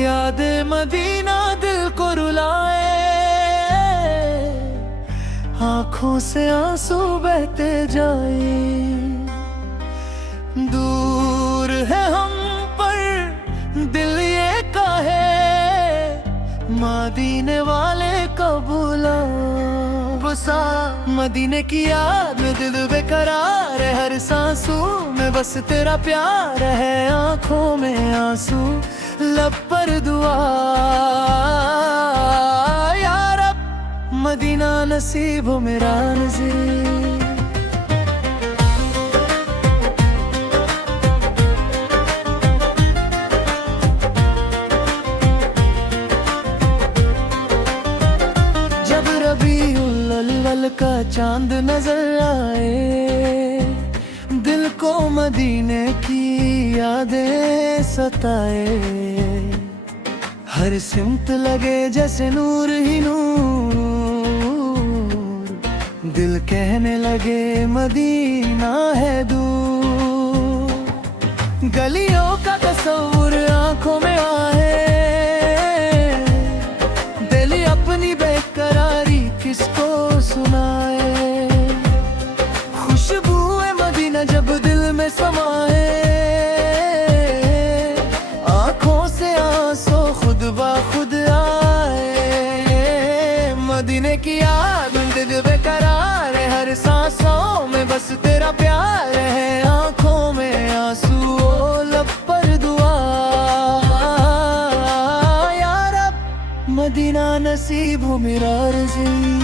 याद मदीना दिल को रुलाए, आंखों से आंसू बहते जाए। दूर है हम पर दिल ये काहे, मदीने वाले का बुला बसा। मदीने की याद में दिल बेकरार है, हर सांसों में बस तेरा प्यार है। आंखों में आंसू, लब पर दुआ, यार अब मदीना नसीब हो मेरा नज़ीर। जब रबीउल अव्वल का चांद नजर आए, दिल को मदीने की यादें सताए। हर सिमत लगे जैसे नूर ही नूर, दिल कहने लगे मदीना है दूर। गलियों का तस्वुर आंखों में आए, दिल अपनी बेकरारी किसको सुनाए। खुशबू मदीना जब दिल में समाए, आंखों से आंसू खुद ब खुद आए। मदीने की याद दिल बेकरार है, हर सांसों में बस तेरा प्यार है। आंखों में आंसू, लब पर दुआ, यार अब मदीना नसीब हो मेरा रज़ीक।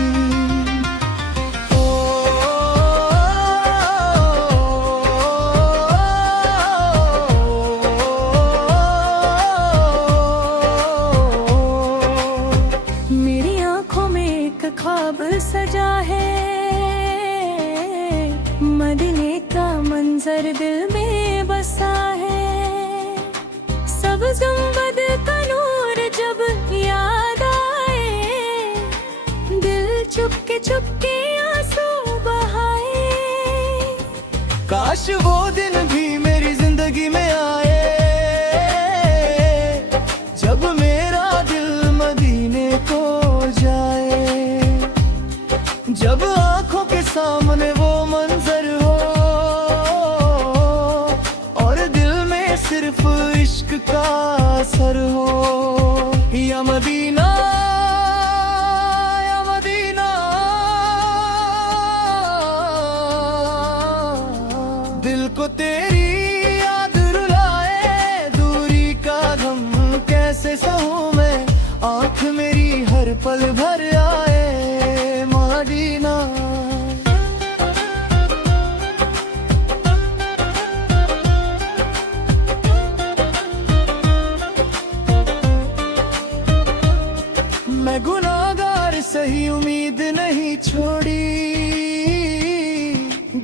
ख्वाब सजा है, मदीने का मंजर दिल में बसा है। सब्ज़ गुंबद का नूर जब याद आए, दिल चुपके आंसू बहाए। काश वो दिन भी मेरी जिंदगी में आए, जब मेरा दिल मदीने को जाए। जब आंखों के सामने वो मंजर हो, और दिल में सिर्फ इश्क का असर हो। या मदीना, या मदीना, दिल को तेरी याद रुलाए। दूरी का गम कैसे सहूं मैं, आंख मेरी हर पल भर आए। मदीना मैं गुनाहगार सही, उम्मीद नहीं छोड़ी।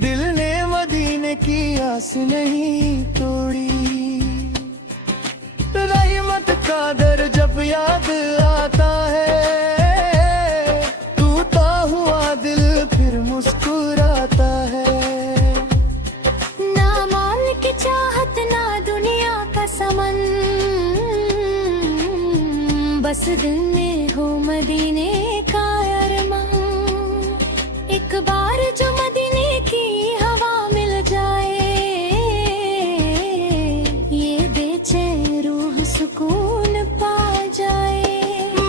दिल ने मदीने की आस नहीं तोड़ी। रहमत का दर जब याद आता है, मुस्कुराता है। ना मान की चाहत ना दुनिया का समन, बस दिल में हो मदीने का अरमान। एक बार जो मदीने की हवा मिल जाए, ये बेचैन रूह सुकून पा जाए।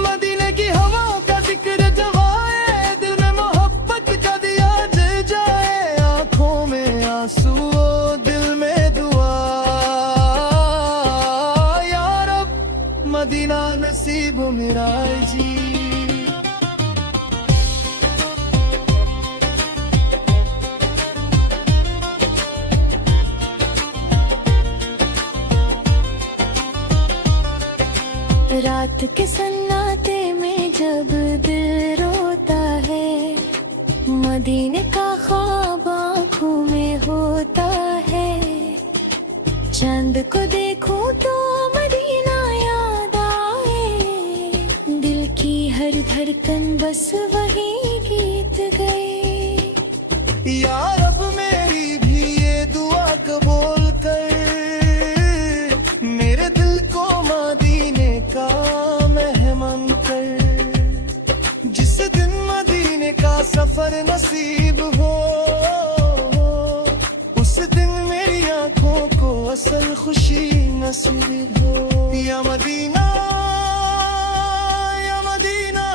मदीने की हवा का जिक्र जब आए, दिल में मोहब्बत का दिया जल जाए। आंखों में आंसू, दिल में दुआ, यार अब मदीना नसीब हो मेरा जी। रात के सन्नाटे में जब दिल रोता है, मदीने का ख्वाब आँखों में होता है। चांद को देखूं तो मदीना याद आए, दिल की हर धड़कन बस वही गीत गए। यार अब मेरी भी ये दुआ कबूल कर, मेरे दिल को मदीने का सफर नसीब हो, उस दिन मेरी आंखों को असल खुशी नसीब हो। या मदीना या मदीना,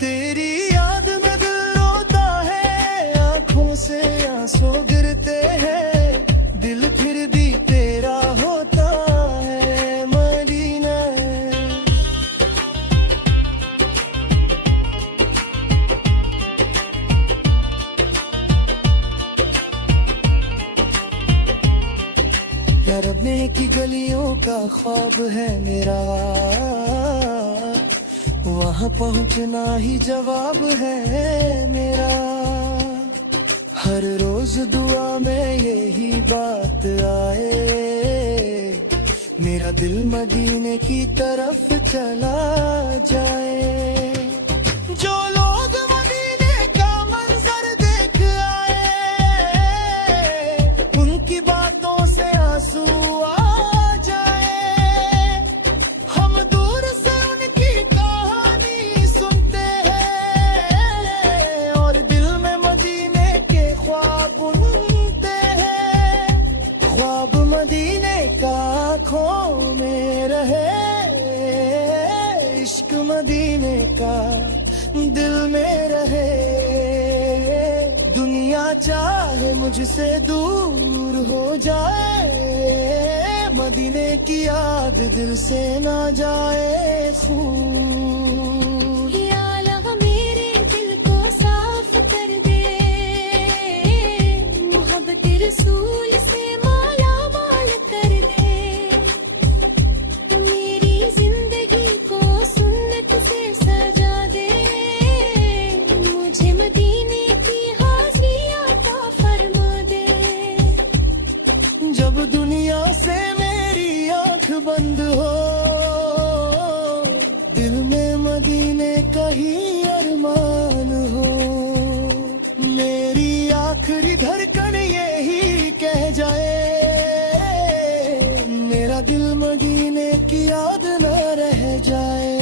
तेरी याद में दिल रोता है, आंखों से आंसू गिरते हैं, दिल फिर भी तेरा होता है मदीना। यार अपने की गलियों का ख्वाब है मेरा, वहाँ पहुँचना ही जवाब है मेरा। हर रोज दुआ में यही बात आए, मेरा दिल मदीने की तरफ चला जाए। जो लोग मदीने का मंजर देख आए, उनकी बातों से आंसू आ जाए। हम दूर से उनकी कहानी सुनते हैं, और दिल में मदीने के ख्वाब बुनते हैं। ख्वाब मदीने का आँखों में रहे, इश्क मदीने का दिल में रहे। दुनिया चाहे मुझसे दूर हो जाए, मदीने की याद दिल से ना जाए दूर। या अल्लाह मेरे दिल को साफ कर दे, मोहब्बत रसूल से माला माल कर दे। मेरी जिंदगी को सुन्नत से सजा दे, मुझे मदीने की हाज़री अता फरमा दे। जब दुनिया से मेरी आंख बंद हो, दिल में मदीने का ही अरमान हो। मेरी आखिरी धड़कन यही कह जाए, मेरा दिल मदीने की याद न रह जाए।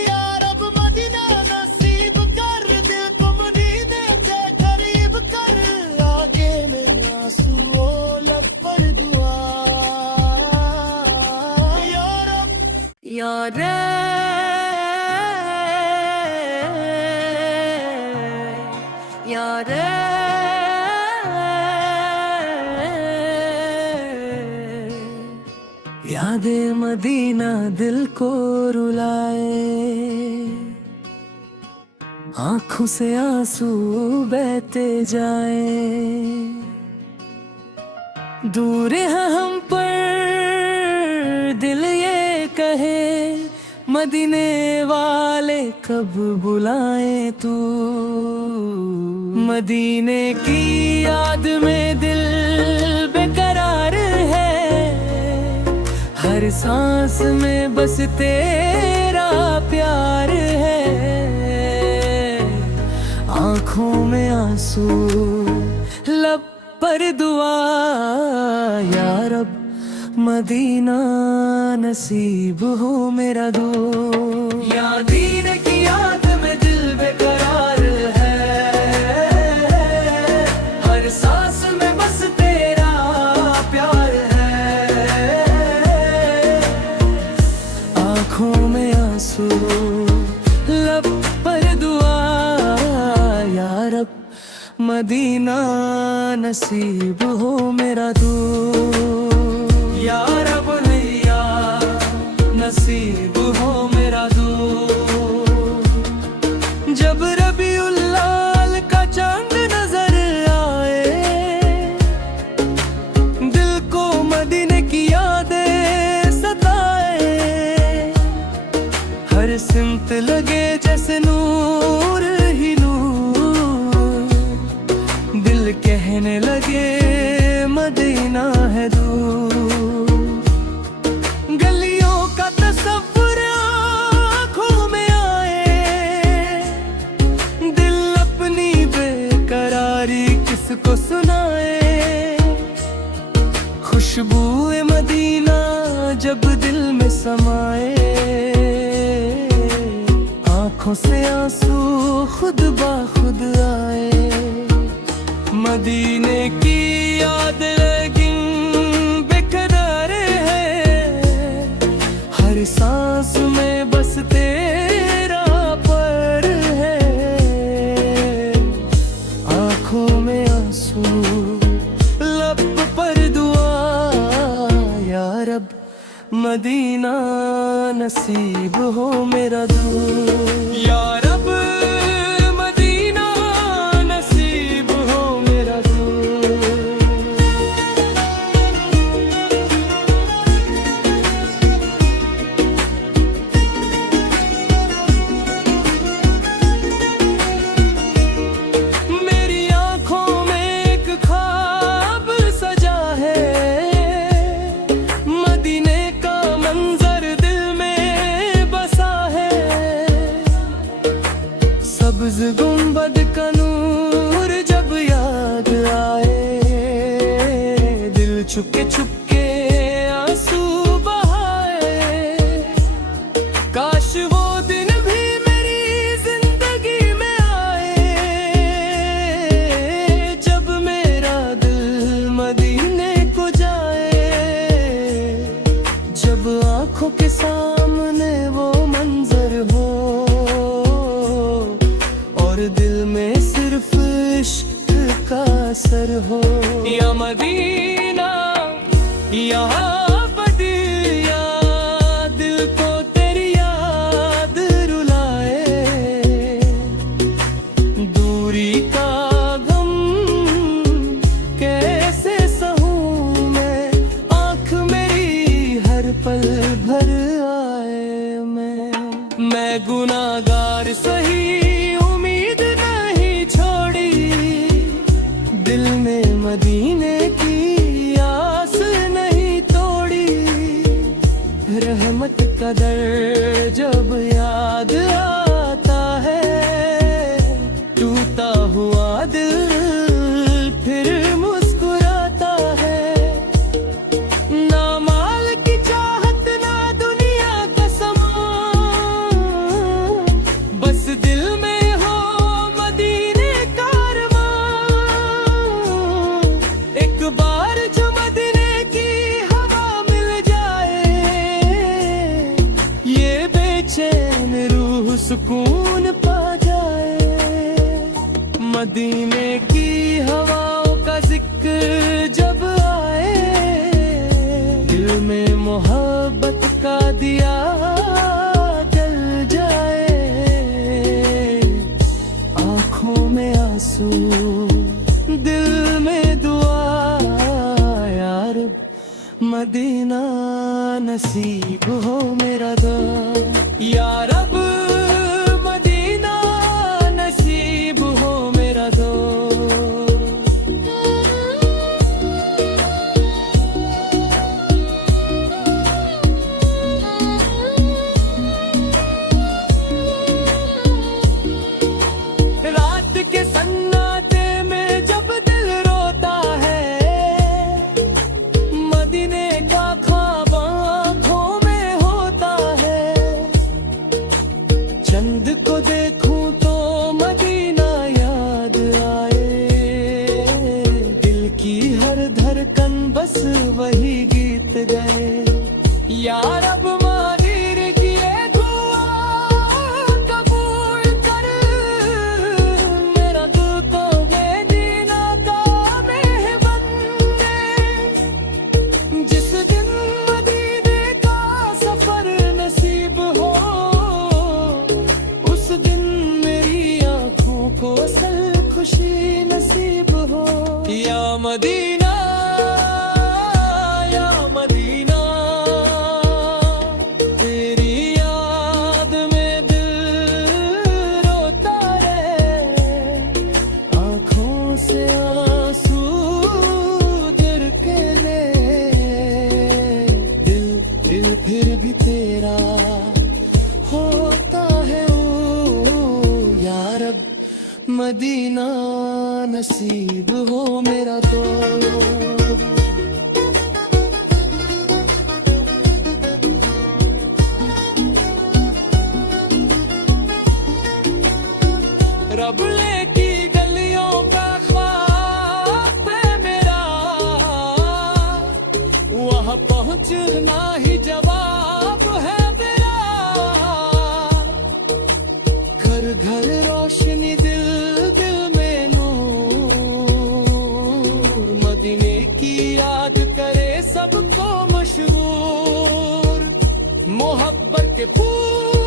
यार अब मदीना नसीब कर, दिल को मदीने के करीब कर। आगे मेरे आंसुओं लब पर दुआ, यार यार यार यादे मदीना दिल को रुलाए, आंखों से आंसू बहते जाए। दूर है हम पर दिल ये कहे, मदीने वाले कब बुलाए तू। मदीने की याद में दिल बेकरार है, हर सांस में बस तेरा प्यार है। आंखों में आंसू लब पर दुआ, या रब मदीना नसीब हो मेरा दूर। या दीन की याद में दिल बेकरार है, हर सांस में बस तेरा प्यार है। आंखों में आंसू लब पर दुआ, या रब मदीना नसीब हो मेरा दूर। या रब नैया नसीब हो मेरा दूर। जब रबीउल-अव्वल का चांद नजर आए, दिल को मदीने की यादें सताए। हर सिमत लगे जैसे नूर ही नूर, दिल कहने लगे मदीना है दूर। गलियों का तस्वुर आँखों में आए, दिल अपनी बेकरारी किसको सुनाए। खुशबू मदीना जब दिल में समाए, आंखों से आंसू खुद ब खुद आए। मदीने की याद लेकिन बेकरार है, हर सांस में बस तेरा पर है। आंखों में आंसू, लब पर दुआ, या रब मदीना नसीब हो मेरा दूर। या रब मदीना नसीब हो मेरा दूर। मेरी आंखों में एक ख्वाब सजा है, मदीने का मंजर दिल में बसा है। सब्ज गुंबद का नूर जब याद आए, दिल छुपके छुपके आंसू बहाए। काश वो दिन भी मेरी जिंदगी में आए, जब मेरा दिल मदीने को जाए। जब आंखों के सामने वो मंजर हो, और दिल में सिर्फ इश्क का असर हो। या मदीना या बदिया, दिल को तेरी याद रुलाए। दूरी का गम कैसे सहूं मैं, आंख मेरी हर पल भर आए। मैं गुनाहगार सही, उम्मीद नहीं छोड़ी, दिल में मदीने की आस नहीं तोड़ी। रहमत का दर जब याद आता है, टूटा हुआ दिल फिर मुस्कुराता है। ना माल की चाहत ना दुनिया का सामान, बस दिल में हो मदीने का अरमान। एक बार जो मदीने की हवा मिल जाए, ये बेचैन रूह सुकून पा जाए। मदीने की हवाओं का जिक्र जब आए, दिल में मोहब्बत का दिया जल जाए। आंखों में आंसू, दिल में दुआ, या रब मदीना नसीब हो मेरा दो। या रब मदीना नसीब हो मेरा दो। रात के सन्नाटे में जब दिल रोता है, मदीने का ख्वाब आँखों में होता है। चंद को देखूं तो मदीना याद आए, दिल की हर धड़कन बस वही गीत गए। या रब मादिर की ये दुआ कबूल कर, मेरा दिल तो मदीना का मेहमान दे। जिस दिन मदीने का सफर नसीब हो, उस दिन मेरी आंखों को असल खुशी नसीब हो। या मदीना या मदीना, तेरी याद में दिल रोता रहे। आंखों से आंसू गिरके ले, दिल फिर भी तेरा होता है। ओ या रब मदीना नसीब हो मेरा तो। घर रोशनी दिल दिल में नूर मदीने की याद करे सबको मशहूर मोहब्बत के फूल